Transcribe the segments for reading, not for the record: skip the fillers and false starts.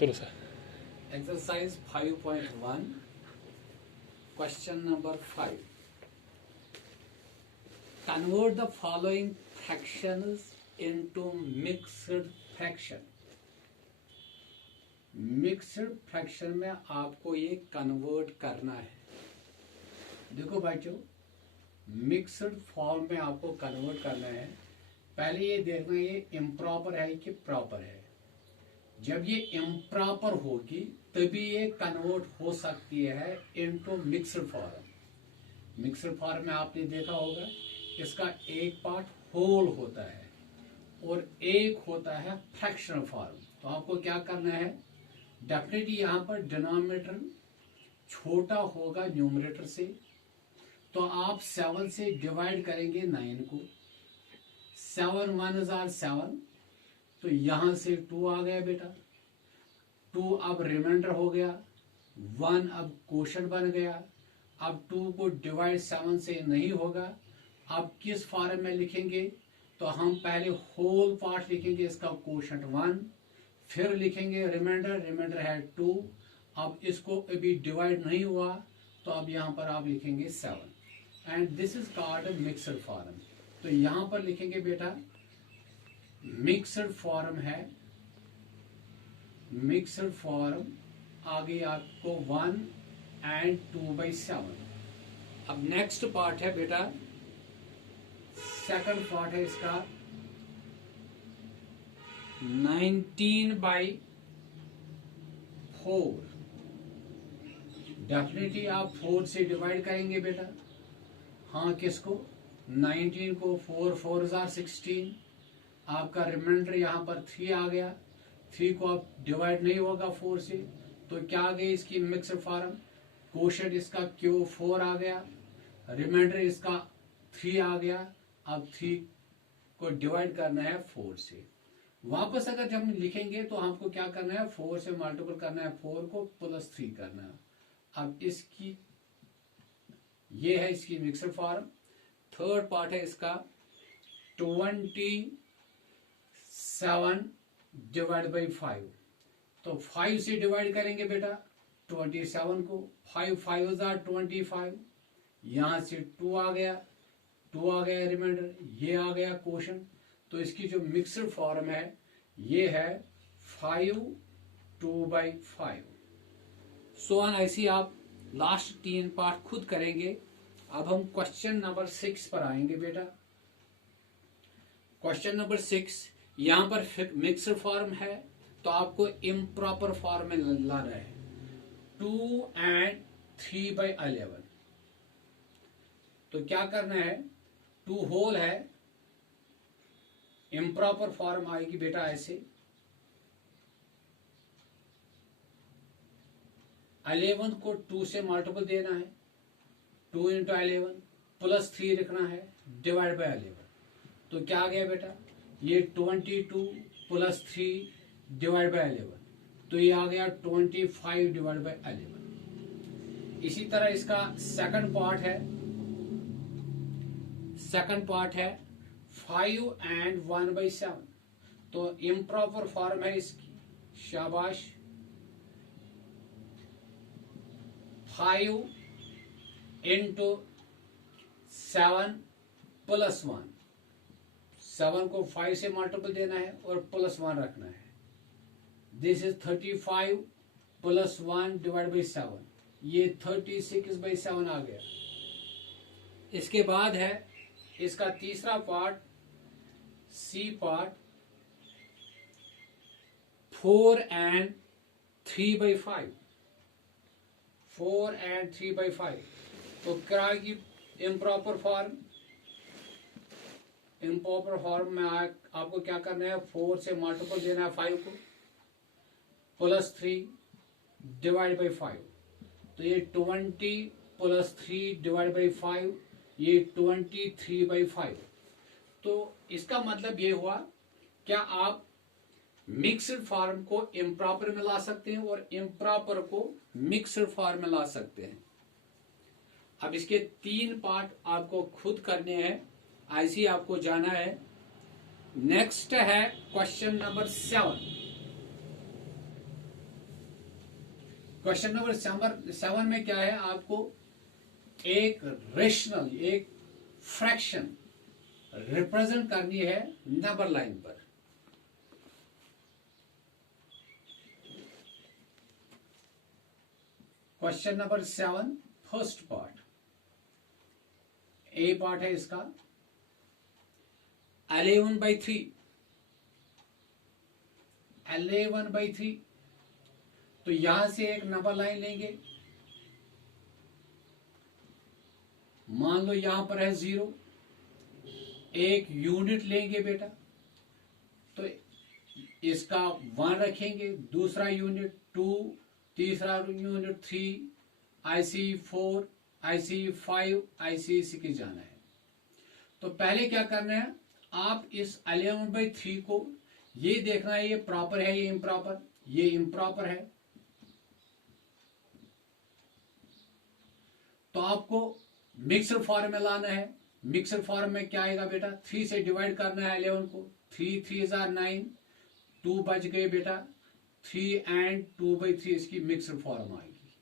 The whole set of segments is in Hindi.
चलो sir. Exercise 5.1, question number 5. Convert the following fractions into mixed fraction. Mixed fraction में आपको ये कन्वर्ट करना है। देखो बच्चों, मिक्सड फॉर्म में आपको कन्वर्ट करना है। पहले ये देखना ये इम्प्रॉपर है कि प्रॉपर है। जब ये इम्प्रॉपर होगी तभी ये कन्वर्ट हो सकती है into mixed form. Mixed form में आपने देखा होगा इसका एक पार्ट होल होता है और एक होता है फ्रैक्शनल फॉर्म। तो आपको क्या करना है, डेफिनेटली यहाँ पर डिनोमिनेटर छोटा होगा न्यूमरेटर से, तो आप 7 से डिवाइड करेंगे 9 को। 7 1 are 7, तो यहां से 2 आ गया बेटा। 2 अब रिमाइंडर हो गया, 1 अब क्वोशंट बन गया। अब 2 को डिवाइड 7 से नहीं होगा। अब किस फॉर्म में लिखेंगे, तो हम पहले होल पार्ट लिखेंगे, इसका क्वोशंट 1, फिर लिखेंगे रिमाइंडर, रिमाइंडर है 2। अब इसको अभी डिवाइड नहीं हुआ तो अब यहां पर आप लिखेंगे 7 and this is called mixed form. तो यहां पर लिखेंगे बेटा मिक्सड फॉर्म है, मिक्सड फॉर्म आगे आपको 1 and 2/7। अब नेक्स्ट पार्ट है बेटा, सेकंड पार्ट है इसका 19/4। डेफिनेटली आप 4 से डिवाइड करेंगे बेटा। हाँ किसको, 19 को। 4 4 are 16। आपका रिमाइंडर यहाँ पर 3 आ गया। 3 को आप डिवाइड नहीं होगा 4 से, तो क्या आ गई इसकी मिक्सड फॉर्म। क्वोशंट इसका क्यू 4 आ गया, रिमाइंडर इसका 3 आ गया। अब 3 को डिवाइड करना है 4 से। वापस अगर जब हम लिखेंगे तो हमको क्या करना है, 4 से मल्टीपल करना है 4 को, प्लस 3 करना है। अब इसकी ये है इसकी मिक्सड फॉर्म। थर्ड पार्ट है इसका 27 डिवाइड बाई 5। तो 5 से डिवाइड करेंगे बेटा 27 को। 5 5 are 25। यहां से 2 आ गया, 2 आ गया रिमाइंडर, ये आ गया क्वोशंट। तो इसकी जो मिक्सड फॉर्म है ये है 5 2/5। सो ऑन ऐसी आप लास्ट 3 पार्ट खुद करेंगे। अब हम क्वेश्चन नंबर 6 पर आएंगे बेटा। क्वेश्चन नंबर 6, यहां पर मिक्सड फॉर्म है तो आपको इम्प्रॉपर फॉर्म में लाना है 2 and 3/11। तो क्या करना है, 2 होल है, इम्प्रॉपर फॉर्म आएगी बेटा ऐसे। 11 को 2 से मल्टीपल देना है, 2 into 11 प्लस 3 लिखना है डिवाइड बाय 11। तो क्या आ गया बेटा, ये 22 प्लस 3 डिवाइड बाय 11, तो ये आ गया 25 डिवाइड बाय 11। इसी तरह इसका सेकंड पार्ट है, सेकंड पार्ट है 5 and 1/7। तो इम्प्रॉपर फॉर्म है इसकी, शाबाश। 5 into 7 प्लस 1। 7 को 5 से मल्टीपल देना है और प्लस 1 रखना है। This is 35 plus 1 divide by 7, ये 36/7 आ गया। इसके बाद है इसका तीसरा part, C part 4 and 3/5। 4 and 3/5। तो क्या की इम्प्रॉपर फॉर्म, इम्प्रॉपर फॉर्म में आपको क्या करना है, 4 से मल्टीपल देना है 5 को, प्लस 3 डिवाइड बाई 5। तो ये 20 प्लस 3 डिवाइड बाई 5, ये 23/5। तो इसका मतलब ये हुआ, क्या आप मिक्सड फॉर्म को इम्प्रॉपर में ला सकते हैं और इम्प्रॉपर को मिक्सड फॉर्म में ला सकते हैं। अब इसके 3 पार्ट आपको खुद करने हैं, ऐसे आपको जाना है। नेक्स्ट है क्वेश्चन नंबर 7। क्वेश्चन नंबर 7 में क्या है, आपको एक रेशनल, एक फ्रैक्शन रिप्रेजेंट करनी है नंबर लाइन पर। क्वेश्चन नंबर 7 फर्स्ट पार्ट, ए पार्ट है इसका 11/3। 11/3, तो यहां से एक नंबर लाइन लेंगे, मान लो यहां पर है 0, एक यूनिट लेंगे बेटा, तो इसका 1 रखेंगे, दूसरा यूनिट 2, तीसरा यूनिट 3, IC 4, IC 5, IC 6 जाना है। तो पहले क्या करना है, आप इस 11/3 को ये देखना है, ये प्रॉपर है, ये इम्प्रॉपर, ये इम्प्रॉपर है। तो आपको मिक्सर फॉर्म में लाना है। मिक्सर फॉर्म में क्या आएगा बेटा, 3 से डिवाइड करना है 11 को, 3 3 9, 2 बच गए बेटा, 3 and 2/3 इसकी मिक्सर फॉर्म आएगी।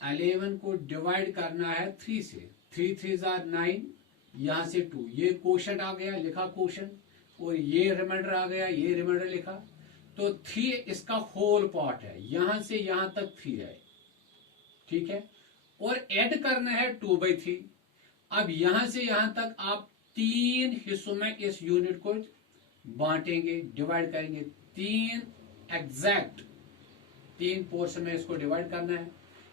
अलेवन को डिवाइड करना है 3 से, 3 3 9, यहां से 2, ये क्वोशंट आ गया, लिखा क्वोशंट, और ये रिमाइंडर आ गया, ये रिमाइंडर लिखा। तो 3 इसका होल पार्ट है, यहां से यहां तक 3 है, ठीक है। और ऐड करना है 2/3। अब यहां से यहां तक आप 3 हिस्सों में इस यूनिट को बांटेंगे, डिवाइड करेंगे, 3 एग्जैक्ट 3 पोर्शन में इसको डिवाइड करना है।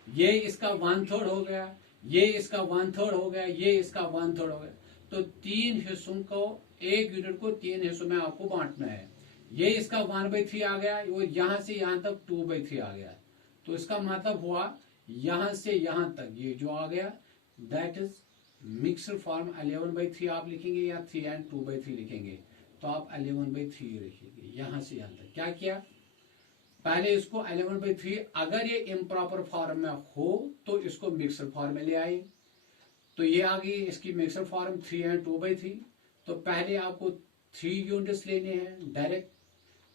ये इसका 1/3 हो गया, ये इसका 1/3 हो गया, ये इसका 1/3 हो गया। तो 3 हिस्सों को, एक यूनिट को 3 हिस्सों में आपको बांटना है। ये इसका 1/3 आ गया, और यहां से यहां तक 2/3 आ गया। तो इसका मतलब हुआ यहां से यहां तक ये जो आ गया, दैट इज मिक्सर फॉर्म 11/3 आप लिखेंगे, या 3 and 2/3 लिखेंगे। तो आप 11/3 लिखेंगे, यहां से यहां तक। क्या किया, पहले इसको 11/3, अगर ये इम्प्रॉपर फॉर्म में हो तो इसको मिक्सर फॉर्म में ले आए। तो ये आ गई इसकी मिक्सर फॉर्म 3 and 2/3। तो पहले आपको 3 यूनिट्स लेने हैं डायरेक्ट,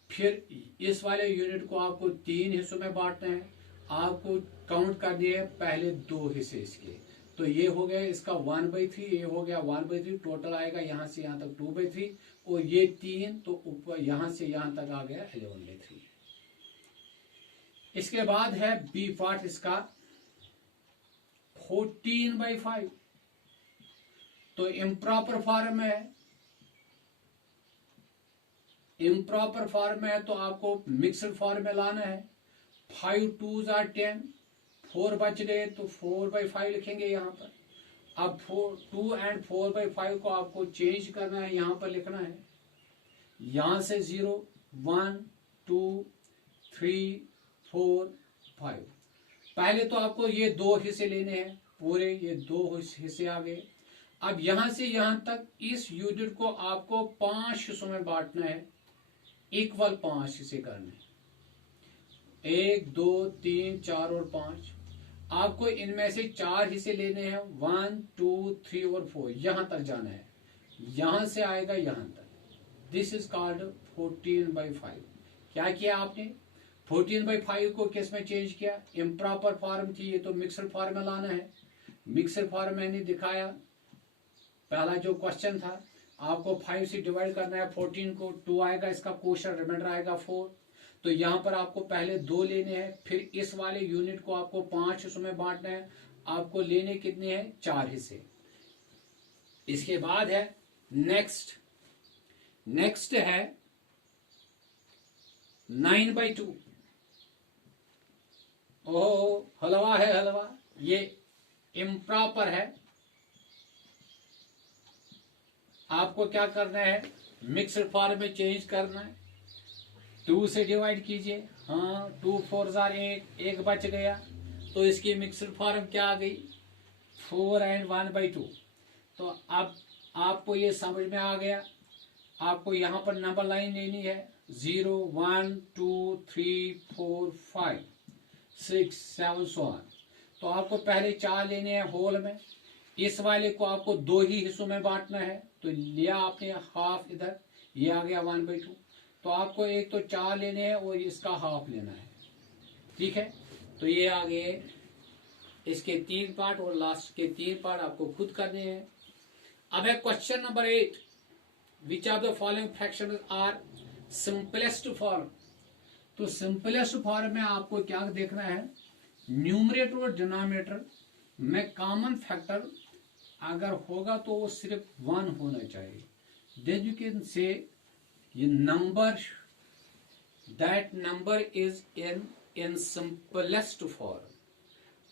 फिर इस वाले यूनिट को आपको 3 हिस्सों में बांटना है। आपको काउंट करनी है पहले 2 हिस्से इसके। तो ये हो गया इसका 1/3, ये हो गया 1/3, टोटल आएगा यहां से यहां तक 2/3, और ये 3, तो ऊपर यहां से यहां तक आ गया 11/3। इसके बाद है बी पार्ट इसका 14/5। तो इम्प्रॉपर फॉर्म में है, इम्प्रॉपर फॉर्म में है, तो आपको मिक्सड फॉर्म में लाना है। 5 2s are 10, 4 बच गए, तो 4/5 लिखेंगे यहां पर। अब 2 and 4/5 को आपको चेंज करना है, यहां पर लिखना है, यहां से 0 1 2 3 4 5। पहले तो आपको ये 2 हिस्से लेने हैं पूरे, ये 2 हिस्से आ गए। अब यहां से यहां तक इस यूनिट को आपको 5 हिस्सों में बांटना है, इक्वल 5 हिस्से करने, 1 2 3 4 और 5। आपको इनमें से 4 हिस्से लेने हैं, 1 2 3 और 4, यहां तक जाना है, यहां से आएगा यहां तक। This is called 14/5। क्या किया आपने, 14/5 को किस में चेंज किया, इम्प्रॉपर फॉर्म थी ये, तो मिक्सर फॉर्म में लाना है। मिक्सर फॉर्म मैंने दिखाया, पहला जो क्वेश्चन था, आपको 5 से डिवाइड करना है 14 को, 2 आएगा इसका क्वोशंट, रिमाइंडर आएगा 4। तो यहां पर आपको पहले 2 लेने हैं, फिर इस वाले यूनिट को आपको 5 हिस्सों में बांटना है। आपको लेने कितने हैं, 4 हिस्से। इसके बाद है नेक्स्ट है 9/2। ओह हलवा है, हलवा, ये इम्प्रॉपर है। आपको क्या करना है, मिक्सर फॉर्म में चेंज करना है। 2 से डिवाइड कीजिए, हाँ 2 4s are 8, 1 बच गया, तो इसकी मिक्सर फॉर्म क्या आ गई, 4 and 1/2। तो अब आपको ये समझ में आ गया। आपको यहां पर नंबर लाइन लेनी है, 0 1 2 3 4 5 6 7 so on। तो आपको पहले 4 लेने हैं होल में, इस वाले को आपको 2 ही हिस्सों में बांटना है। तो लिया आपने हाफ इधर, ये आ गया 1/2। तो तो आपको एक तो 4 लेने हैं और इसका हाफ लेना है, ठीक है। तो ये आ गए इसके 3 पार्ट और लास्ट के 3 पार्ट आपको खुद करने हैं। अब है question number 8, which of the following fractions are simplest form. तो सिंपलेस्ट फॉर्म में आपको क्या देखना है, न्यूमरेटर और डिनोमिनेटर में कॉमन फैक्टर अगर होगा तो वो सिर्फ 1 होना चाहिए। देन यू कैन से ये number, that number is in simplest form.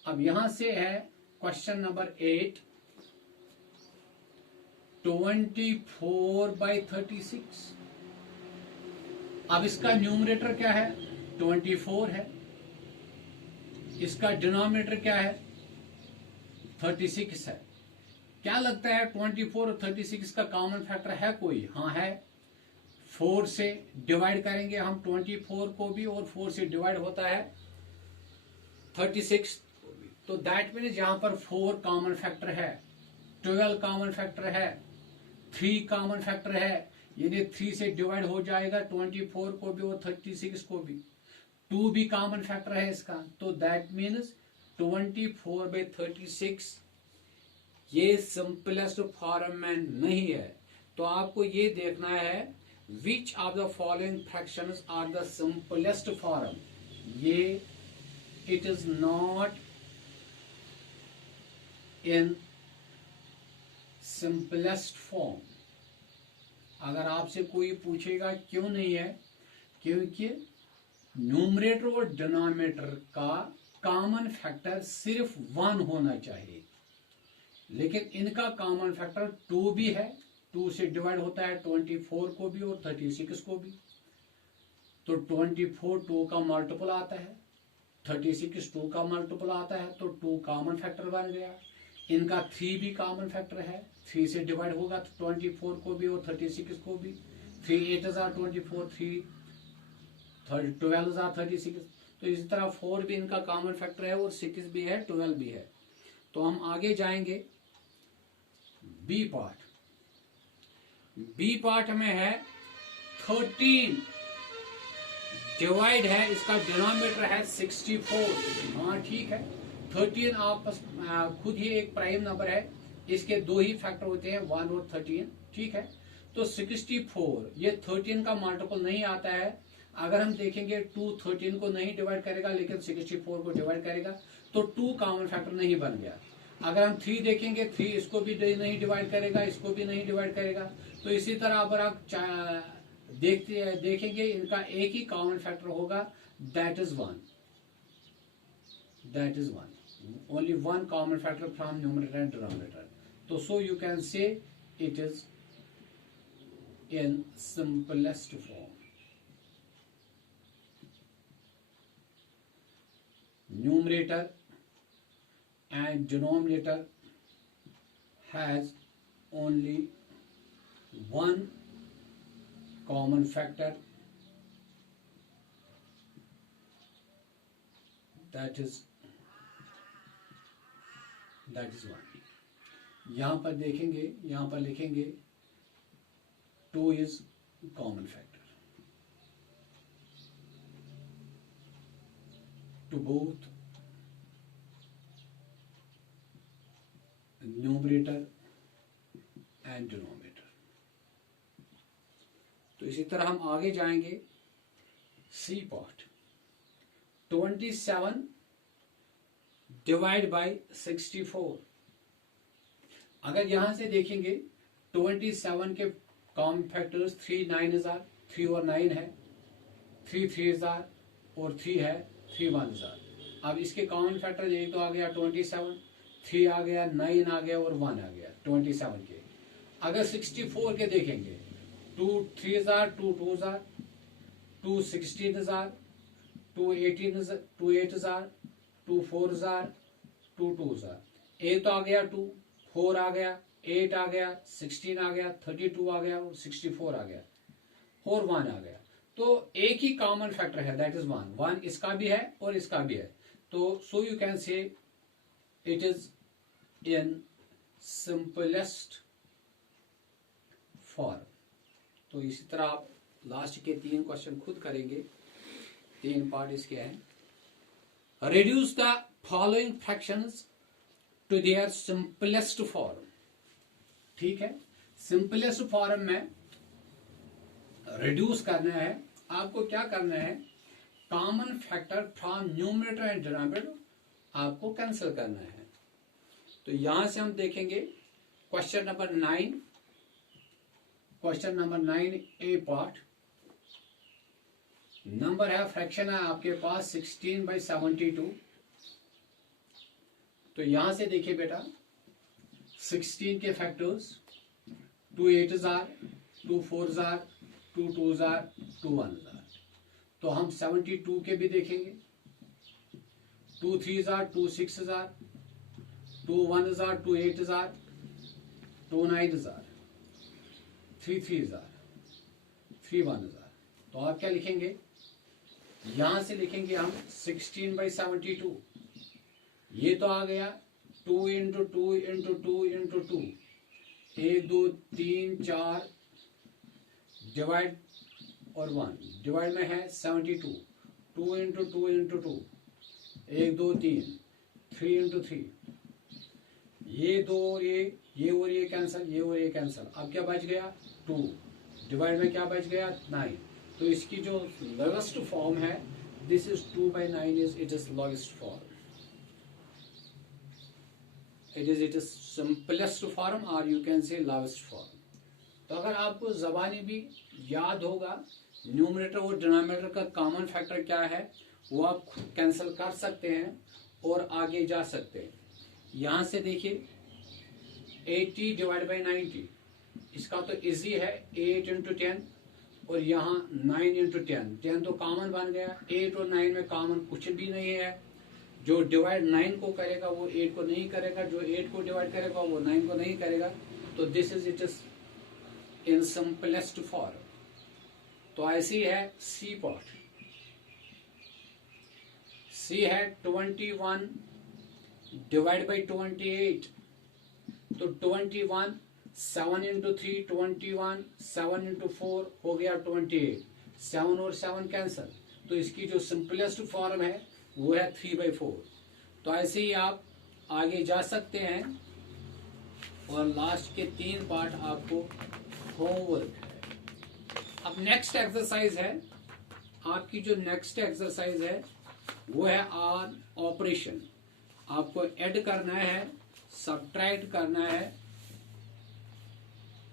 अब यहां से है क्वेश्चन नंबर 8, 24/36। अब इसका न्यूमरेटर क्या है, 24 है, इसका डिनोमिनेटर क्या है, 36 है। क्या लगता है 24 और 36 का कॉमन फैक्टर है कोई? हाँ है। 4 से डिवाइड करेंगे हम 24 को भी और 4 से डिवाइड होता है 36 को भी। तो दैट मीन्स यहां पर 4 कॉमन फैक्टर है, 12 कॉमन फैक्टर है, 3 कॉमन फैक्टर है, यानी 3 से डिवाइड हो जाएगा 24 को भी और 36 को भी। 2 भी कॉमन फैक्टर है इसका, तो दैट मीन्स 24/36 ये सिंपलेस्ट फॉर्म में नहीं है। तो आपको ये देखना है which of the following fractions are the simplest form. ये it is not in simplest form. अगर आपसे कोई पूछेगा क्यों नहीं है, क्योंकि न्यूमरेटर और डिनोमिनेटर का कॉमन फैक्टर सिर्फ 1 होना चाहिए, लेकिन इनका कॉमन फैक्टर 2 भी है। 2 से डिवाइड होता है 24 को भी और 36 को भी। तो 24 2 का मल्टीपल आता है, 36 2 का मल्टीपल आता है, तो 2 कॉमन फैक्टर बन गया। इनका 3 भी कॉमन फैक्टर है, 3 से डिवाइड होगा 24 को भी और 36 को भी। 3 8 24, 3 12 36। तो इसी तरह 4 भी इनका कॉमन फैक्टर है और 6 भी है, 12 भी है। तो हम आगे जाएंगे बी पार्ट। बी पार्ट में है 13 डिवाइड है, इसका डिनोमिनेटर है 64। हाँ ठीक है, 13 आपस खुद ही एक प्राइम नंबर है, इसके 2 ही फैक्टर होते हैं, 1 और 13, ठीक है। तो 64 ये 13 का मल्टीपल नहीं आता है। अगर हम देखेंगे 2 13 को नहीं डिवाइड करेगा लेकिन 64 को डिवाइड करेगा, तो 2 कॉमन फैक्टर नहीं बन गया। अगर हम 3 देखेंगे, 3 इसको भी नहीं डिवाइड करेगा, इसको भी नहीं डिवाइड करेगा। तो इसी तरह अगर आप देखेंगे इनका एक ही कॉमन फैक्टर होगा, that is 1। That is 1, only 1 common factor from numerator and denominator. तो so you can say it is in simplest form. Numerator and denominator has only one common factor, that is 1। यहां पर देखेंगे, यहां पर लिखेंगे 2 is common factor to both numerator and denominator। तो इसी तरह हम आगे जाएंगे सी पार्ट। 27 divide by 64। अगर यहां से देखेंगे 27 के कॉमन फैक्टर्स 3 9 3 और 9 है, 3 3 और 3 है, 3 1। अब इसके कॉमन फैक्टर एक तो आ गया 27, 3 आ गया, 9 आ गया और 1 आ गया 27 के। अगर 64 के देखेंगे 2 3 2 2 2 16 2 18 2 8 2 4 2 2। एक तो आ गया 2, 4 आ गया, 8 आ गया, 16 आ गया, 32 आ गया और 64 आ गया और 1 आ गया। तो एक ही कॉमन फैक्टर है, दैट इज 1। 1 इसका भी है और इसका भी है। तो so you can say it is in simplest form. तो इसी तरह आप लास्ट के 3 क्वेश्चन खुद करेंगे, 3 पार्ट इसके हैं। Reduce the following fractions to their simplest form. ठीक है, सिंपलेस्ट फॉर्म में रिड्यूस करना है। आपको क्या करना है, common factor from numerator and denominator आपको कैंसिल करना है। तो यहां से हम देखेंगे क्वेश्चन नंबर 9, क्वेश्चन नंबर 9 ए पार्ट। नंबर है, फ्रैक्शन है आपके पास 16/72। तो यहां से देखिए बेटा, 16 के factors 2 8s are, 2 4s are, 2 2s are, 2 1s are। तो हम 72 के भी देखेंगे, 2 3s are, 2 6s are, 2 1s are, 2 8s are, 2 9s are, 3 3s are, 3 1s are। तो आप क्या लिखेंगे, यहां से लिखेंगे हम 16/72। ये तो आ गया 2 × 2 × 2 × 2, 1 2 3 4 डिवाइड और 1 डिवाइड में है 72, 2 × 2 × 2, 1 2 3, 3 × 3, ये 2 और ये कैंसिल, ये और ये कैंसिल। अब क्या बच गया, 2 डिवाइड में क्या बच गया, 9। तो इसकी जो लोवेस्ट फॉर्म है, this is 2/9 is it is lowest form, it is simplest form और you can say lowest form. तो अगर आपको जबानी भी याद होगा न्यूमरेटर और डिनोमिनेटर का कॉमन फैक्टर क्या है, वो आप कैंसिल कर सकते हैं और आगे जा सकते हैं। यहां से देखिए 80 / 90, इसका तो इजी है, 8 × 10 और यहाँ 9 × 10। 10 तो कॉमन बन गया, 8 और 9 में कॉमन कुछ भी नहीं है। जो डिवाइड 9 को करेगा वो 8 को नहीं करेगा, जो 8 को डिवाइड करेगा वो 9 को नहीं करेगा। तो this is it is in simplest form. तो ऐसी है सी पार्ट। सी है 21 डिवाइड बाई 28। तो 21 7 × 3 21, 7 × 4 हो गया 28, 7 और 7 कैंसिल। तो इसकी जो सिंपलेस्ट फॉर्म है वो है 3/4। तो ऐसे ही आप आगे जा सकते हैं। और लास्ट के 3 पार्ट आपको होमवर्क है। अब नेक्स्ट एक्सरसाइज है आपकी, जो नेक्स्ट एक्सरसाइज है वो है ऑन ऑपरेशन। आपको ऐड करना है, सब्ट्रैक्ट करना है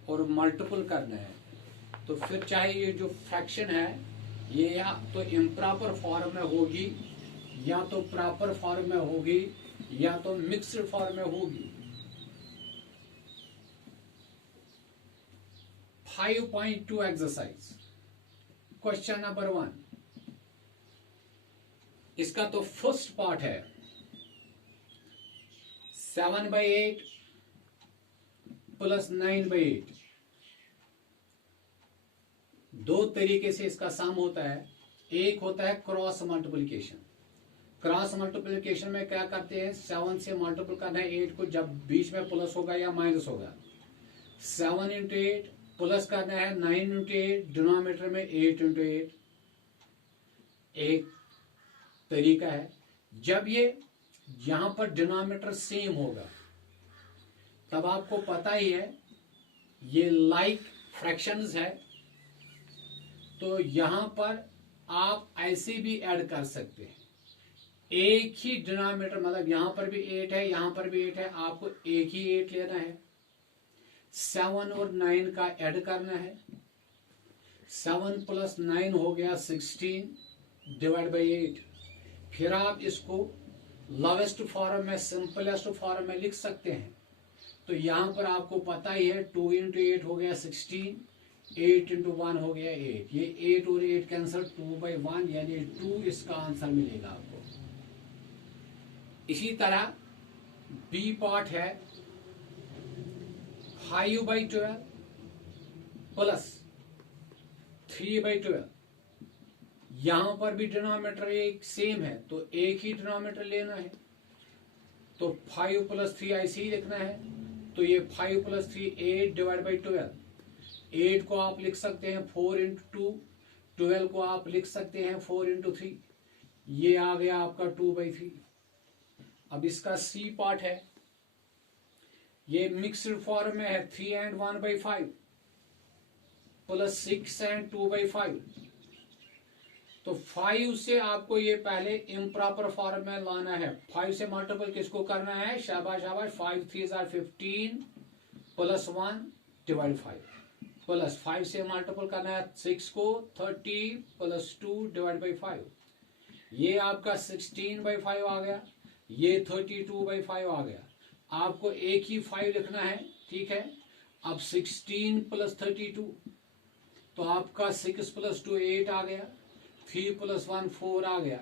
और मल्टीपल करना है। तो फिर चाहे ये जो फ्रैक्शन है ये या तो इम्प्रॉपर फॉर्म में होगी, या तो प्रॉपर फॉर्म में होगी, या तो मिक्स्ड फॉर्म में होगी। 5.2 एक्सरसाइज, क्वेश्चन नंबर 1। इसका तो फर्स्ट पार्ट है 7/8 + 9/8। 2 तरीके से इसका सम होता है। एक होता है क्रॉस मल्टीप्लिकेशन। क्रॉस मल्टीप्लिकेशन में क्या करते हैं, 7 से मल्टीपल करना है 8 को, जब बीच में प्लस होगा या माइनस होगा। 7 × 8 प्लस करना है 9 × 8, डिनोमिनेटर में 8 × 8। एक तरीका है। जब ये यहां पर डिनोमिनेटर सेम होगा तब आपको पता ही है ये लाइक फ्रैक्शंस है, तो यहां पर आप ऐसे भी ऐड कर सकते हैं। एक ही डिनोमिनेटर, मतलब यहां पर भी 8 है, यहां पर भी 8 है, आपको एक ही 8 लेना है। 7 और 9 का ऐड करना है। 7 + 9 हो गया 16 डिवाइड बाई 8। फिर आप इसको लोवेस्ट फॉर्म में, सिंपलेस्ट फॉर्म में लिख सकते हैं। तो यहां पर आपको पता ही है 2 × 8 हो गया 16, 8 × 1 हो गया 8। ये 8 और 8 कैंसिल, 2/1 यानी 2 इसका आंसर मिलेगा आपको। इसी तरह बी पार्ट है 5/12 + 3/12। यहां पर भी डिनोमिनेटर एक सेम है, तो एक ही डिनोमिनेटर लेना है। तो 5 + 3 ऐसे ही लिखना है। तो ये 5 + 3 8 डिवाइड बाई 12। 8 को आप लिख सकते हैं 4 इंटू 2, 12 को आप लिख सकते हैं 4 इंटू 3, ये आ गया आपका 2/3। अब इसका सी पार्ट है, ये मिक्स्ड फॉर्म में है 3 and 1/5 प्लस 6 and 2/5। तो 5 से आपको ये पहले इम्प्रॉपर फॉर्म में लाना है। 5 से मल्टीपल किसको करना है? शाबाश शाबाश। 5 3 are 15 प्लस 1 डिवाइड 5 प्लस 5 से मल्टीपल करना है 6 को 30 प्लस 2 डिवाइड बाई 5। ये आपका 16/5 आ गया, ये 32/5 आ गया। आपको एक ही 5 लिखना है, ठीक है। अब 16 प्लस 32, तो आपका 6 प्लस 2 8 आ गया, 3 प्लस 1 4 आ गया,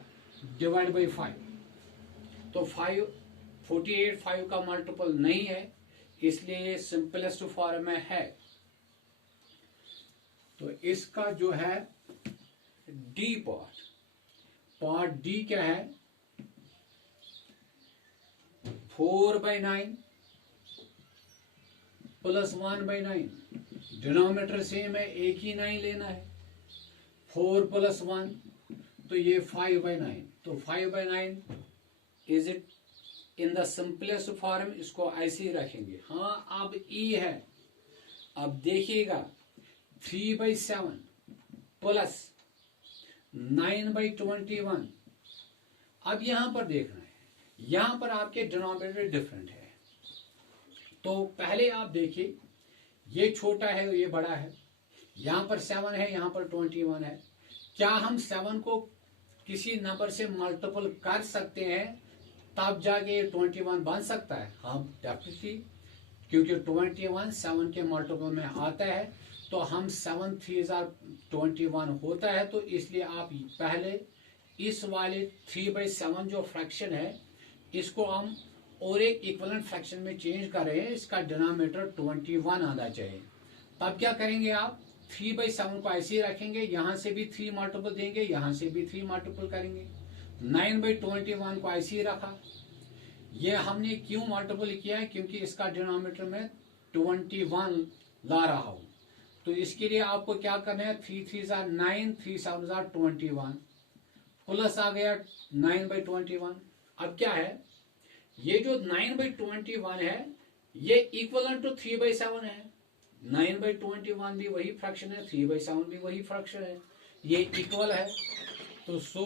डिवाइड बाई 5। तो 48 5 का मल्टीपल नहीं है, इसलिए ये सिंपलेस्ट फॉर्म में है। तो इसका जो है डी पार्ट डी क्या है? 4/9 प्लस 1/9। डिनोमिनेटर सेम है, एक ही 9 लेना है। 4 प्लस 1, तो ये 5/9। तो 5/9 is it in the simplest form, इसको ऐसे ही रखेंगे। हाँ, अब ई है। अब देखिएगा 3/7 प्लस 9/21। अब यहां पर देखना है, यहां पर आपके डिनोमिनेटर डिफरेंट है। तो पहले आप देखिए, ये छोटा है ये बड़ा है, यहां पर 7 है, यहां पर 21 है। क्या हम 7 को किसी नंबर से मल्टीपल कर सकते हैं तब जाके ये 21 बन सकता है? हाँ डेफिनेटली, क्योंकि 21 7 के मल्टीपल में आता है। तो हम 7 3 21 होता है, तो इसलिए आप पहले इस वाले 3/7 जो फ्रैक्शन है, इसको हम और एक इक्विवेलेंट फ्रैक्शन में चेंज कर रहे हैं। इसका डिनोमिनेटर 21 आना चाहिए। तब क्या करेंगे आप? 3/7 को ऐसे ही रखेंगे, यहां से भी 3 मल्टीपल देंगे, यहां से भी 3 मल्टीपल करेंगे। 9/21 को ऐसे ही रखा। ये हमने क्यों मल्टीपल किया है? क्योंकि इसका डिनोमिनेटर में 21 ला रहा हूं। तो इसके लिए आपको क्या करना है? 3 3 9, 3 7 21 प्लस आ गया 9/21। अब क्या है? ये जो 9/21 है, ये इक्वल टू 3/7 है। 9/21 भी वही फ्रैक्शन है, 3/7 भी वही फ्रैक्शन है, ये इक्वल है। तो so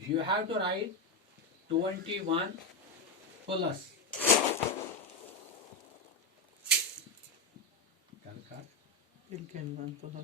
you have to write 21 plus It can run for the